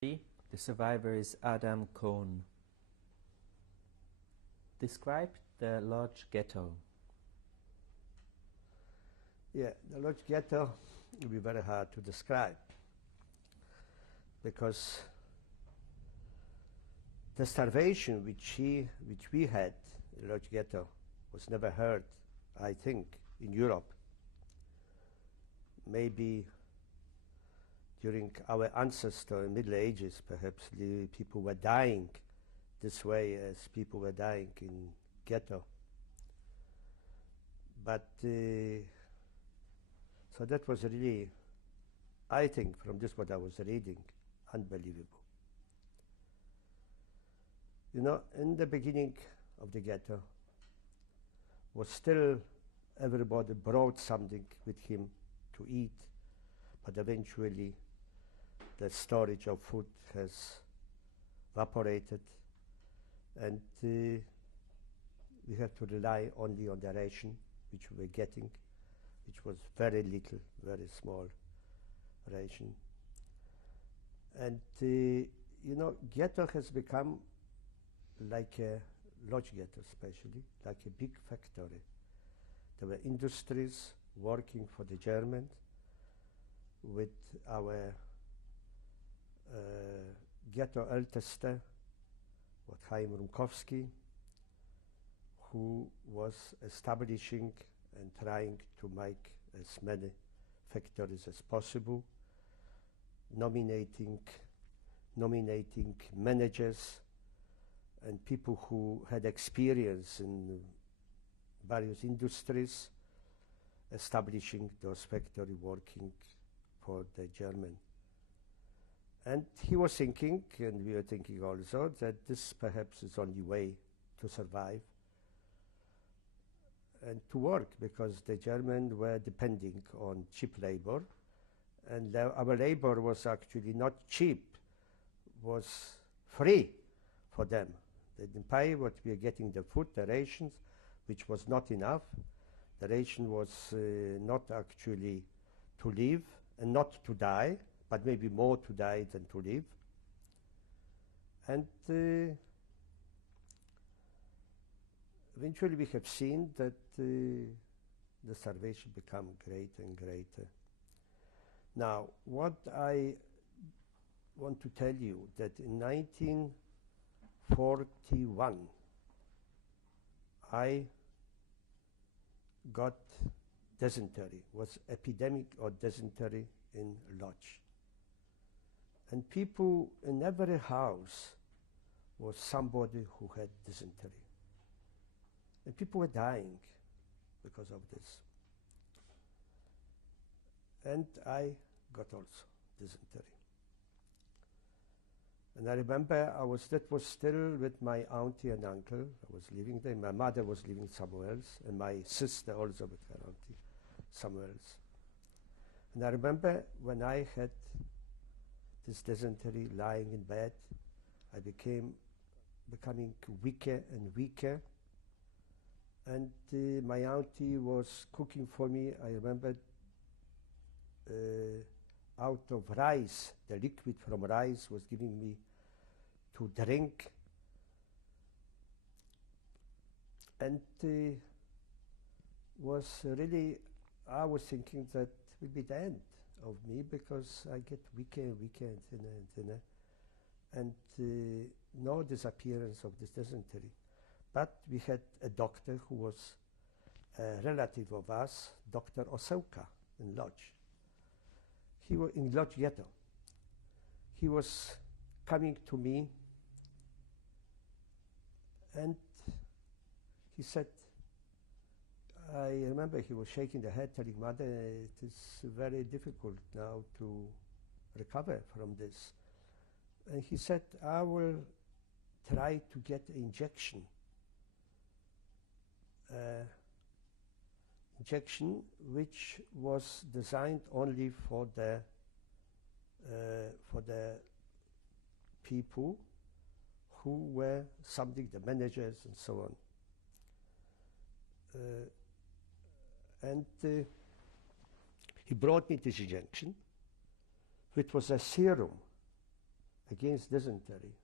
The survivor is Adam Kohn. Describe the Lodz ghetto. Yeah, the Lodz ghetto will be very hard to describe because the starvation which we had in Lodz ghetto was never heard, I think, in Europe. Maybe during our ancestor in Middle Ages, perhaps the people were dying this way as people were dying in ghetto. But so that was really, I think, from just what I was reading, unbelievable. You know, in the beginning of the ghetto was still everybody brought something with him to eat, but eventually the storage of food has evaporated, and we have to rely only on the ration which we were getting, which was very little, very small ration. And you know, ghetto has become like a Lodz ghetto, especially like a big factory. There were industries working for the Germans with our ghetto Älteste, what Chaim Rumkowski, who was establishing and trying to make as many factories as possible, nominating managers and people who had experience in various industries, establishing those factories working for the German. And he was thinking, and we were thinking also, that this perhaps is the only way to survive and to work, because the Germans were depending on cheap labor, and our labor was actually not cheap, was free for them. They didn't pay what we were getting, the food, the rations, which was not enough. The ration was not actually to live and not to die, but maybe more to die than to live. And eventually we have seen that the starvation become greater and greater. Now, what I want to tell you, that in 1941, I got dysentery, was epidemic of dysentery in Lodz. And people in every house was somebody who had dysentery. And people were dying because of this. And I got also dysentery. And I remember that was still with my auntie and uncle. I was living there. My mother was living somewhere else, and my sister also with her auntie somewhere else. And I remember when I had this dysentery, lying in bed, I becoming weaker and weaker. And my auntie was cooking for me, I remember, out of rice. The liquid from rice was giving me to drink. And was really, I was thinking that will be the end of me, because I get weaker and weaker and thinner and thinner. And no disappearance of this dysentery. But we had a doctor who was a relative of us, Dr. Osełka in Lodz. He was in Lodz ghetto. He was coming to me and he said, I remember he was shaking the head, telling Mother, it is very difficult now to recover from this. And he said, I will try to get an injection. Injection which was designed only for the people who were something, the managers and so on. And he brought me this injection, which was a serum, against dysentery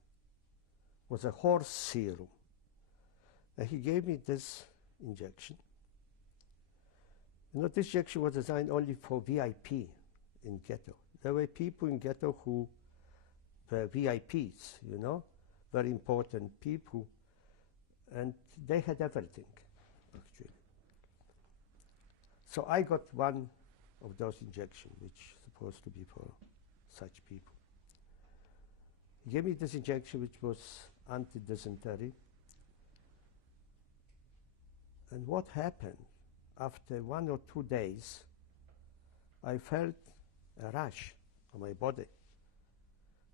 was a horse serum. And he gave me this injection. You know, this injection was designed only for VIP in ghetto. There were people in ghetto who were VIPs, you know, very important people, and they had everything, actually. So I got one of those injections, which is supposed to be for such people. He gave me this injection, which was anti-dysentery. And what happened? After 1 or 2 days, I felt a rash on my body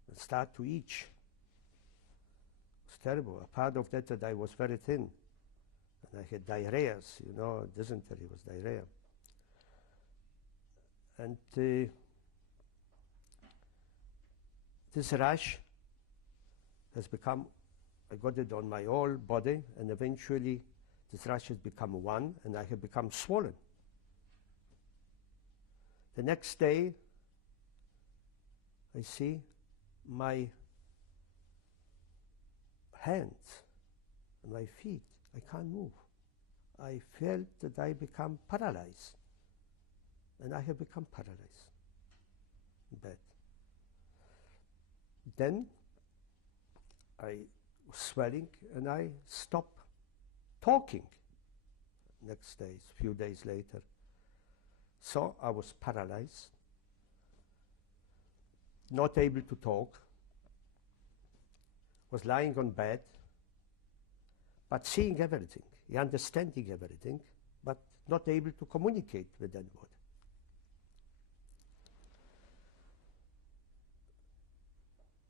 and start to itch. It was terrible. A part of that I was very thin. And I had diarrheas, you know, dysentery was diarrhea. And this rash has become, I got it on my whole body, and eventually this rash has become one, and I have become swollen. The next day, I see my hands and my feet, I can't move. I felt that I become paralyzed, and I have become paralyzed in bed. Then I was swelling, and I stopped talking next day, a few days later. So I was paralyzed, not able to talk, was lying on bed, but seeing everything, understanding everything, but not able to communicate with anybody.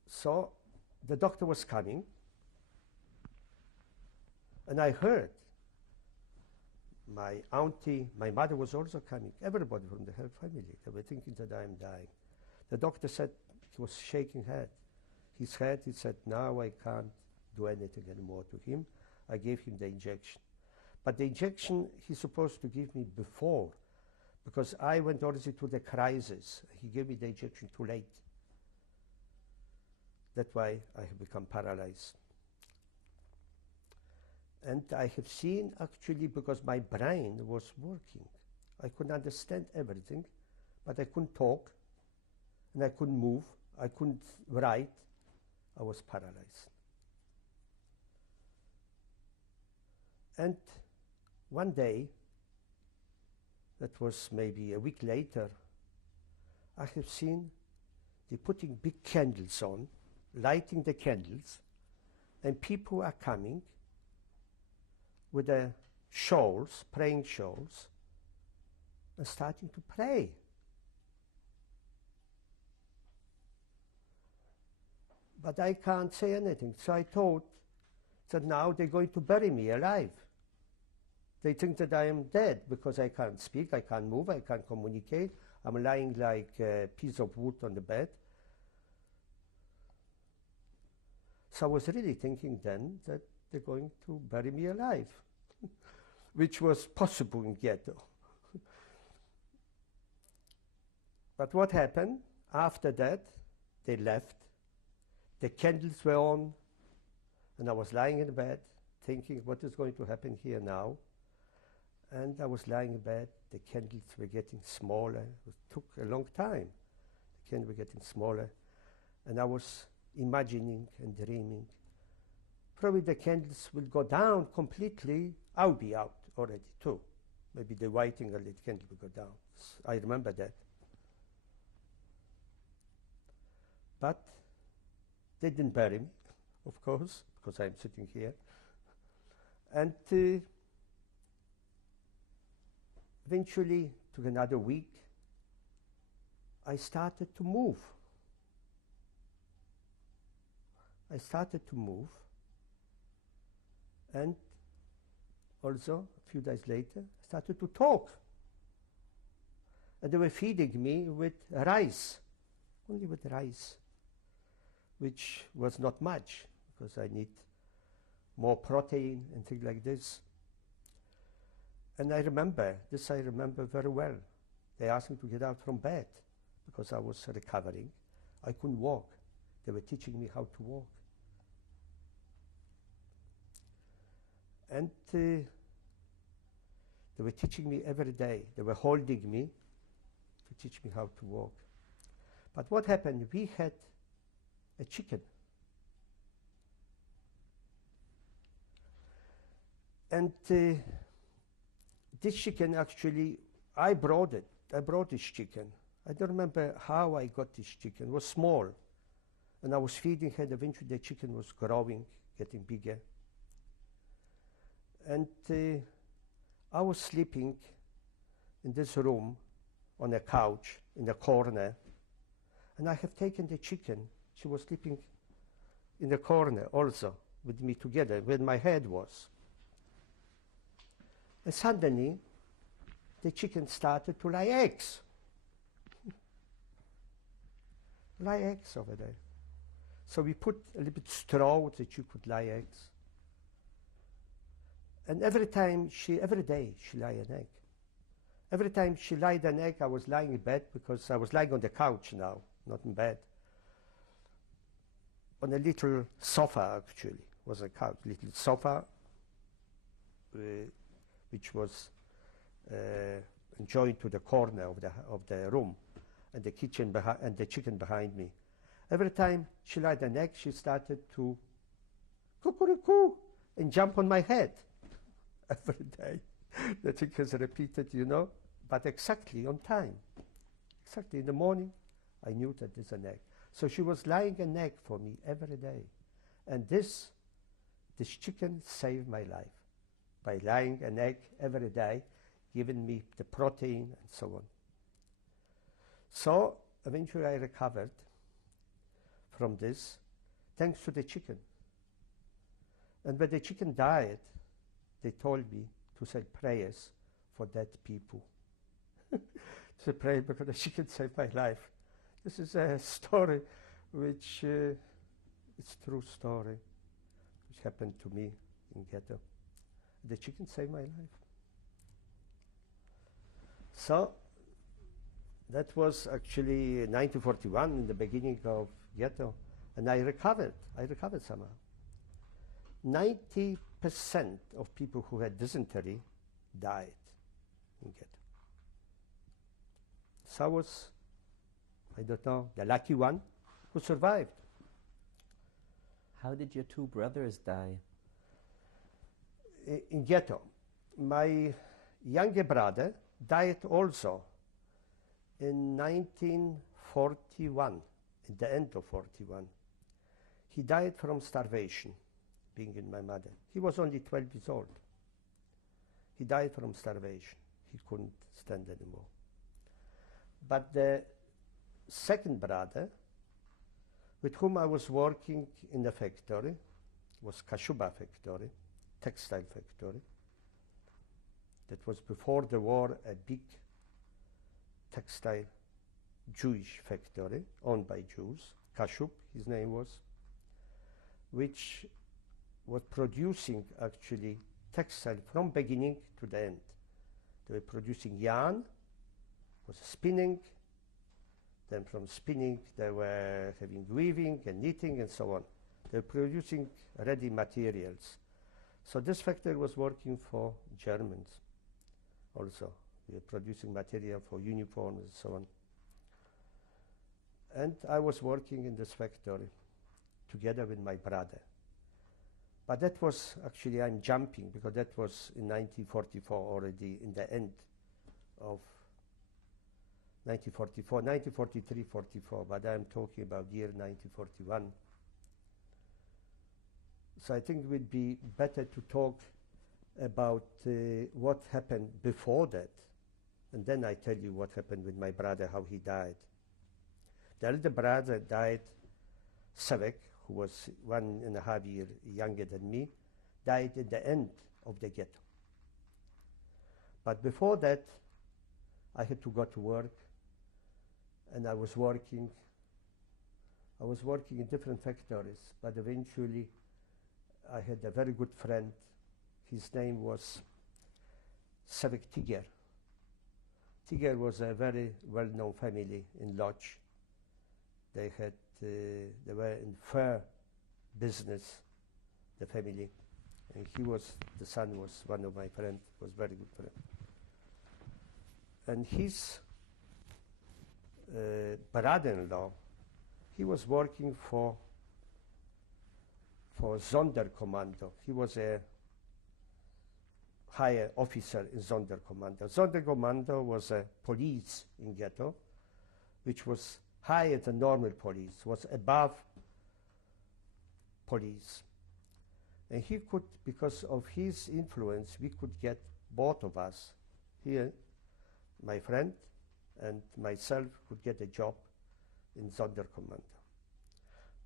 So the doctor was coming, and I heard my auntie, my mother was also coming, everybody from the whole family. They were thinking that I am dying. The doctor said, he was shaking his head, he said, now I can't do anything anymore to him. I gave him the injection. But the injection he's supposed to give me before, because I went already to the crisis. He gave me the injection too late. That's why I have become paralyzed. And I have seen, actually, because my brain was working. I could understand everything, but I couldn't talk, and I couldn't move, I couldn't write. I was paralyzed. And one day, that was maybe a week later, I have seen they putting big candles on, lighting the candles, and people are coming with their shawls, praying shawls, and starting to pray. But I can't say anything, so I thought that now they're going to bury me alive. They think that I am dead because I can't speak, I can't move, I can't communicate. I'm lying like a piece of wood on the bed. So I was really thinking then that they're going to bury me alive, which was possible in ghetto. But what happened? After that, they left. The candles were on, and I was lying in bed thinking, what is going to happen here now? And I was lying in bed, the candles were getting smaller. It took a long time. The candles were getting smaller, and I was imagining and dreaming. Probably the candles will go down completely. I'll be out already too. Maybe the whiting of the candle will go down. I remember that. But they didn't bury me, of course, because I'm sitting here. And eventually, took another week, I started to move. I started to move, and also, a few days later, I started to talk. And they were feeding me with rice, only with rice, which was not much, because I need more protein and things like this. And I remember very well. They asked me to get out from bed, because I was recovering. I couldn't walk. They were teaching me how to walk. And they were teaching me every day. They were holding me to teach me how to walk. But what happened? We had a chicken. And this chicken, actually, I brought it. I brought this chicken. I don't remember how I got this chicken. It was small. And I was feeding her. Eventually, the chicken was growing, getting bigger. And I was sleeping in this room on a couch in the corner. And I have taken the chicken. She was sleeping in the corner also with me together, where my head was. And suddenly, the chicken started to lay eggs. Lay eggs over there. So we put a little bit straw that you could lay eggs. And every day she lay an egg. Every time she laid an egg, I was lying in bed, because I was lying on the couch now, not in bed. On a little sofa, actually. It was a couch, little sofa, which was joined to the corner of the room, and the kitchen and the chicken behind me. Every time she laid an egg, she started to cuckoo and jump on my head. Every day. The chickens repeated, you know, but exactly on time. Exactly in the morning, I knew that there's an egg. So she was laying an egg for me every day. And this chicken saved my life by laying an egg every day, giving me the protein and so on. So eventually I recovered from this, thanks to the chicken. And when the chicken died, they told me to say prayers for dead people. To pray because the chicken saved my life. This is a story which it's a true story, which happened to me in ghetto. The chicken saved my life. So that was actually 1941, in the beginning of ghetto, and I recovered somehow. 90% of people who had dysentery died in ghetto. So I was, I don't know, the lucky one who survived. How did your two brothers die? In ghetto. My younger brother died also in 1941, at the end of 41. He died from starvation, being in my mother. He was only 12 years old. He died from starvation. He couldn't stand anymore. But the second brother, with whom I was working in the factory, was Kashuba factory, textile factory. That was before the war a big textile Jewish factory owned by Jews. Kashub, his name was, which was producing actually textile from beginning to the end. They were producing yarn, was spinning, then from spinning they were having weaving and knitting and so on. They were producing ready materials. So this factory was working for Germans also. We were producing material for uniforms and so on. And I was working in this factory together with my brother. But that was actually, I'm jumping, because that was in 1944 already, in the end of 1944, 1943, 44, but I'm talking about year 1941. So I think it would be better to talk about what happened before that, and then I tell you what happened with my brother, how he died. The elder brother died, Savek, who was 1.5 years younger than me, died at the end of the ghetto. But before that, I had to go to work, and I was working in different factories, but eventually I had a very good friend. His name was Savek Tiger. Tiger was a very well-known family in Lodz. They had they were in fur business, the family. And the son was one of my friends, was very good friend. And his brother-in-law, he was working for Sonderkommando. He was a higher officer in Sonderkommando. Sonderkommando was a police in ghetto, which was higher than normal police, was above police. And he could, because of his influence, we could get both of us here, my friend and myself, could get a job in Sonderkommando.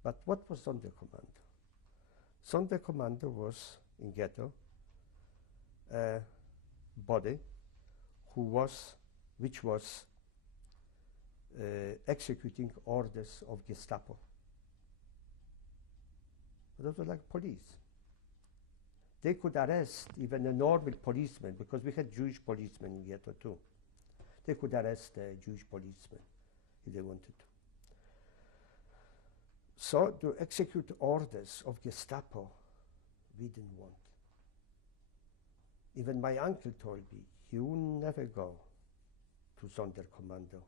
But what was Sonderkommando? Sonderkommando was, in ghetto, a body which was executing orders of Gestapo. Those were like police. They could arrest even a normal policeman, because we had Jewish policemen in ghetto too. They could arrest a Jewish policeman if they wanted to. So to execute orders of Gestapo, we didn't want. Even my uncle told me, you never go to Sonderkommando,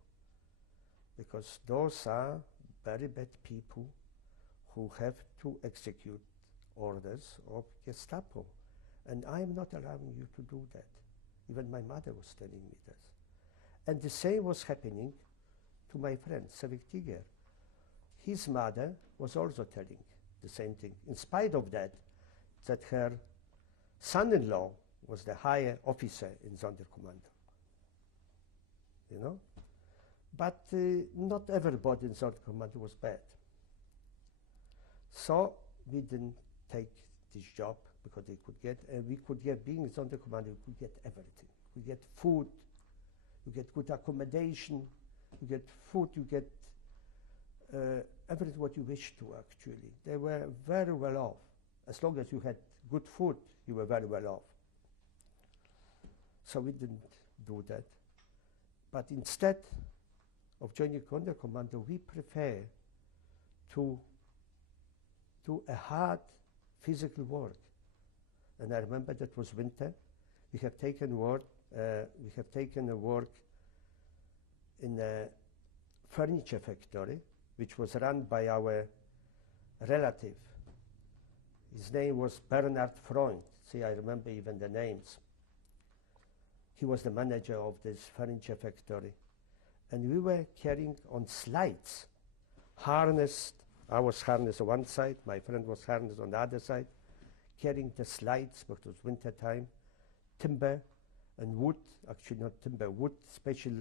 because those are very bad people who have to execute orders of Gestapo. And I'm not allowing you to do that. Even my mother was telling me this. And the same was happening to my friend, Savik Tiger. His mother was also telling the same thing. In spite of that her son-in-law was the higher officer in Sonderkommando. You know? But not everybody in Sonderkommando was bad. So we didn't take this job because they could get, and we could get, being in Sonderkommando, we could get everything. We get food, you get good accommodation, you get food, you get everything what you wish to, actually. They were very well off. As long as you had good food, you were very well off. So we didn't do that. But instead of joining Sonderkommando, we prefer to do a hard physical work. And I remember that was winter. We have taken a work in a furniture factory, which was run by our relative. His name was Bernhard Freund. See, I remember even the names. He was the manager of this furniture factory. And we were carrying on slides, harnessed. I was harnessed on one side, my friend was harnessed on the other side, carrying the slides, but it was winter time, timber and wood, actually not timber, wood, special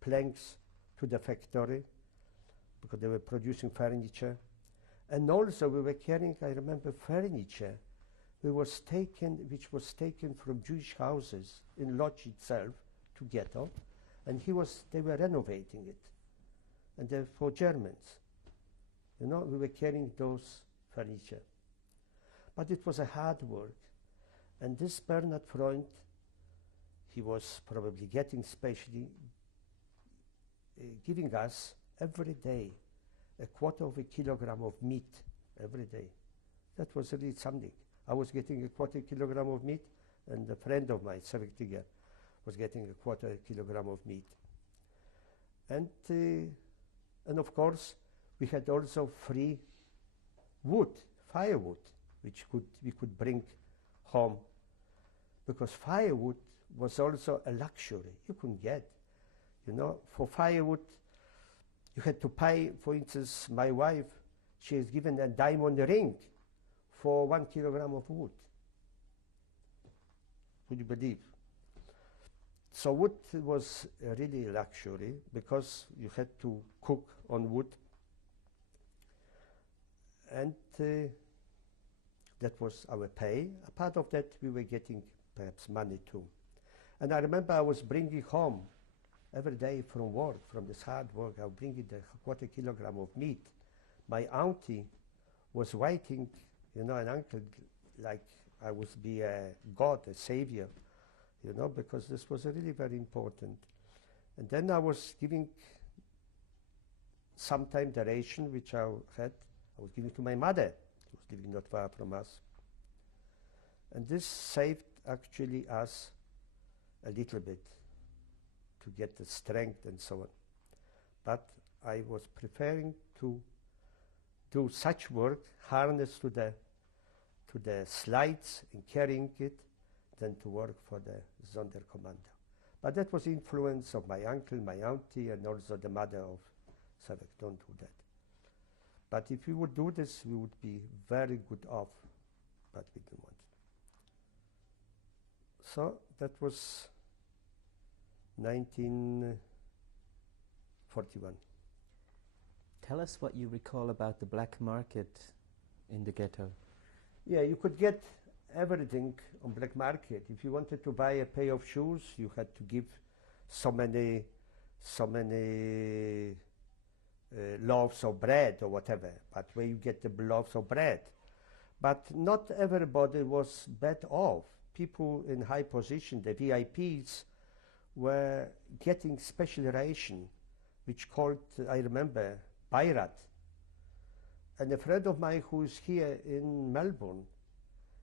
planks to the factory, because they were producing furniture. And also we were carrying, I remember, furniture which was taken from Jewish houses in Lodz itself to ghetto, and they were renovating it, and they're for Germans. You know, we were carrying those furniture. But it was a hard work. And this Bernhard Freund, he was probably getting specially, giving us every day a quarter of a kilogram of meat every day. That was really something. I was getting a quarter kilogram of meat, and a friend of mine, Savik Tiger, was getting a quarter kilogram of meat. And of course, we had also free wood, firewood, which we could bring home, because firewood was also a luxury you couldn't get. You know, for firewood, you had to pay. For instance, my wife, she is given a diamond ring for 1 kilogram of wood. Would you believe? So wood was really a luxury, because you had to cook on wood. And that was our pay. A part of that we were getting perhaps money too. And I remember I was bringing home every day from work, from this hard work, I was bringing the quarter kilogram of meat. My auntie was waiting, you know, an uncle, like I would be a god, a savior, you know, because this was really very important. And then I was giving sometimes the ration which I had, I was giving to my mother, who was living not far from us. And this saved actually us a little bit to get the strength and so on. But I was preferring to do such work, harness to the slides and carrying it, than to work for the Sonderkommando. But that was influence of my uncle, my auntie, and also the mother of Savek. Don't do that. But if we would do this, we would be very good off, but we didn't want it. So that was 1941. Tell us what you recall about the black market in the ghetto. Yeah, you could get everything on black market. If you wanted to buy a pair of shoes, you had to give so many loaves of bread or whatever, but where you get the loaves of bread. But not everybody was bad off. People in high position, the VIPs, were getting special ration, which called, I remember, Bayrat. And a friend of mine who is here in Melbourne,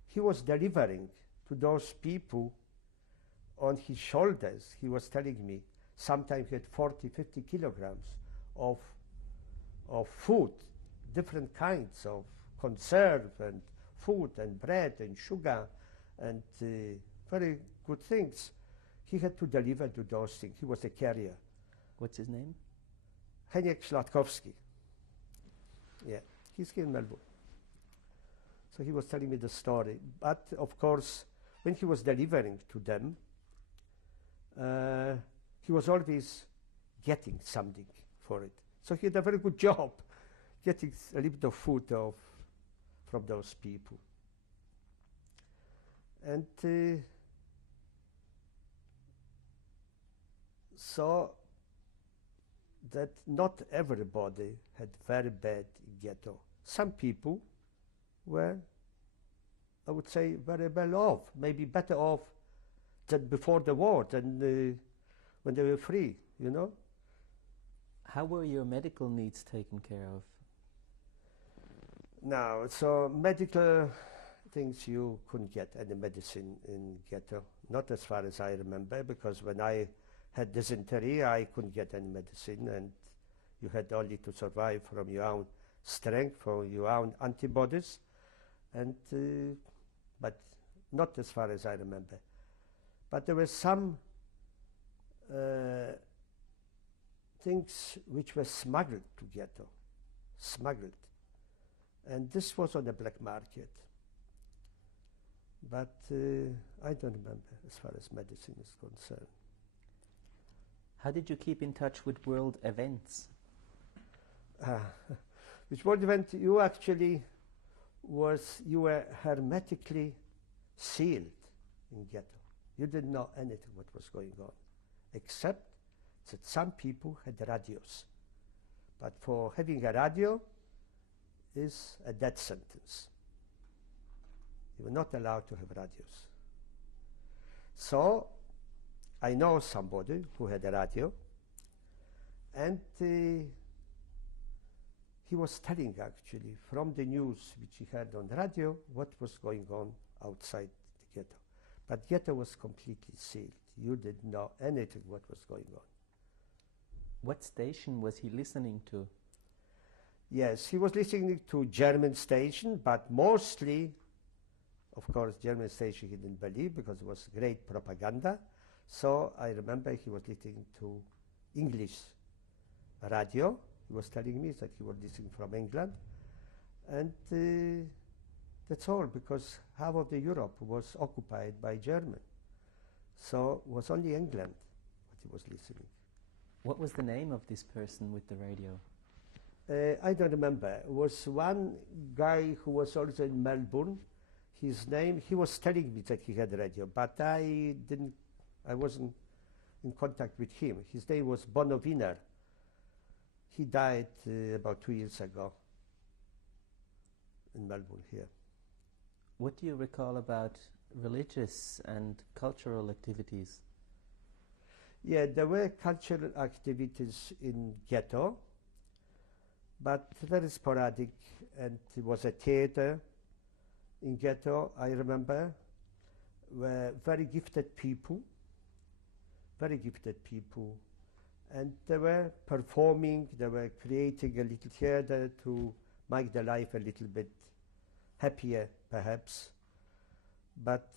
he was delivering to those people on his shoulders. He was telling me sometimes he had 40, 50 kilograms of food, different kinds of conserve and food and bread and sugar and very good things. He had to deliver to those things. He was a carrier. What's his name? Heniek Szlatkowski. Yeah, he's here in Melbourne. So he was telling me the story. But of course, when he was delivering to them, he was always getting something for it. So he had a very good job getting a little bit of food from those people. And so that not everybody had very bad ghetto. Some people were, I would say, very well off, maybe better off than before the war, than when they were free, you know. How were your medical needs taken care of? Now, so medical things, you couldn't get any medicine in ghetto, not as far as I remember, because when I had dysentery, I couldn't get any medicine, and you had only to survive from your own strength, from your own antibodies, and but not as far as I remember. But there were some things which were smuggled to ghetto, smuggled, and this was on the black market. But I don't remember as far as medicine is concerned. How did you keep in touch with world events? Which world event? You actually you were hermetically sealed in ghetto. You didn't know anything what was going on, except that some people had radios. But for having a radio is a death sentence. You were not allowed to have radios. So I know somebody who had a radio, and he was telling actually from the news which he heard on the radio what was going on outside the ghetto. But ghetto was completely sealed. You didn't know anything what was going on. What station was he listening to? Yes, he was listening to German station, but mostly, of course, German station he didn't believe because it was great propaganda. So I remember he was listening to English radio. He was telling me that he was listening from England. And that's all, because half of the Europe was occupied by German. So it was only England what he was listening. What was the name of this person with the radio? I don't remember. It was one guy who was also in Melbourne. His name, he was telling me that he had a radio, but I wasn't in contact with him. His name was Bono Wiener. He died about 2 years ago in Melbourne here. What do you recall about religious and cultural activities? Yeah, there were cultural activities in ghetto, but very sporadic. And it was a theater in ghetto, I remember, were very gifted people, and they were performing, they were creating a little theater to make their life a little bit happier, perhaps. But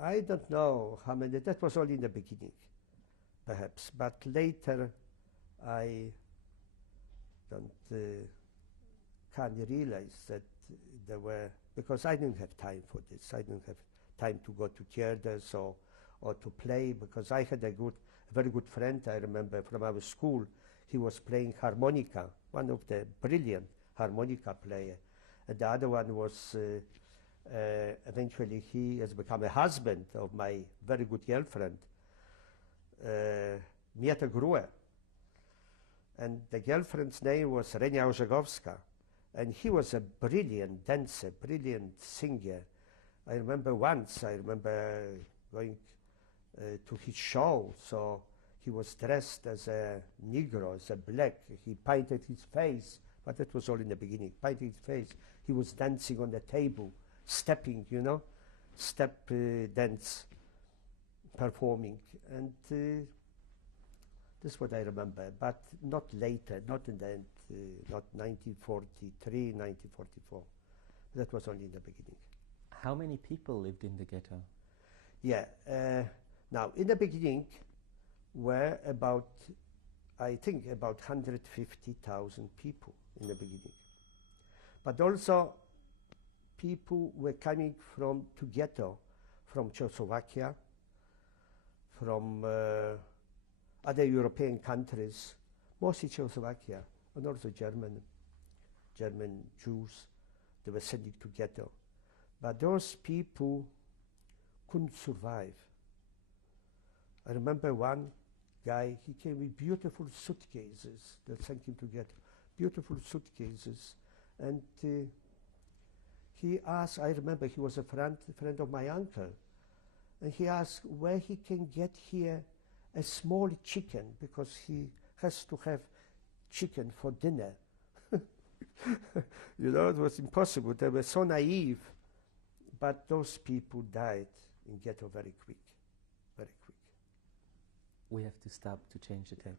I don't know how many, that was only in the beginning, perhaps. But later, I don't, can't realize that there were, because I didn't have time for this. I didn't have time to go to theaters or to play, because I had a very good friend, I remember, from our school. He was playing harmonica, one of the brilliant harmonica player. And the other one was, eventually he has become a husband of my very good girlfriend, Mieta Grue. And the girlfriend's name was Renia Orzegowska. And he was a brilliant dancer, brilliant singer. I remember going to his show, so he was dressed as a Negro, as a black. He painted his face, but that was all in the beginning. Painted his face. He was dancing on the table, stepping, you know, step dance, performing. And this is what I remember, but not later, not in the end, not 1943, 1944. That was only in the beginning. How many people lived in the ghetto? Yeah, now in the beginning were about, I think about 150,000 people in the beginning. But also people were coming to ghetto from Czechoslovakia, from other European countries, mostly Czechoslovakia, and also German Jews, they were sending to ghetto. But those people couldn't survive. I remember one guy, he came with beautiful suitcases that sent him to ghetto, beautiful suitcases. And he asked, I remember he was a friend of my uncle, and he asked where he can get here a small chicken, because he has to have chicken for dinner. You know, it was impossible. They were so naive. But those people died in ghetto very quick, very quick. We have to stop to change the tape.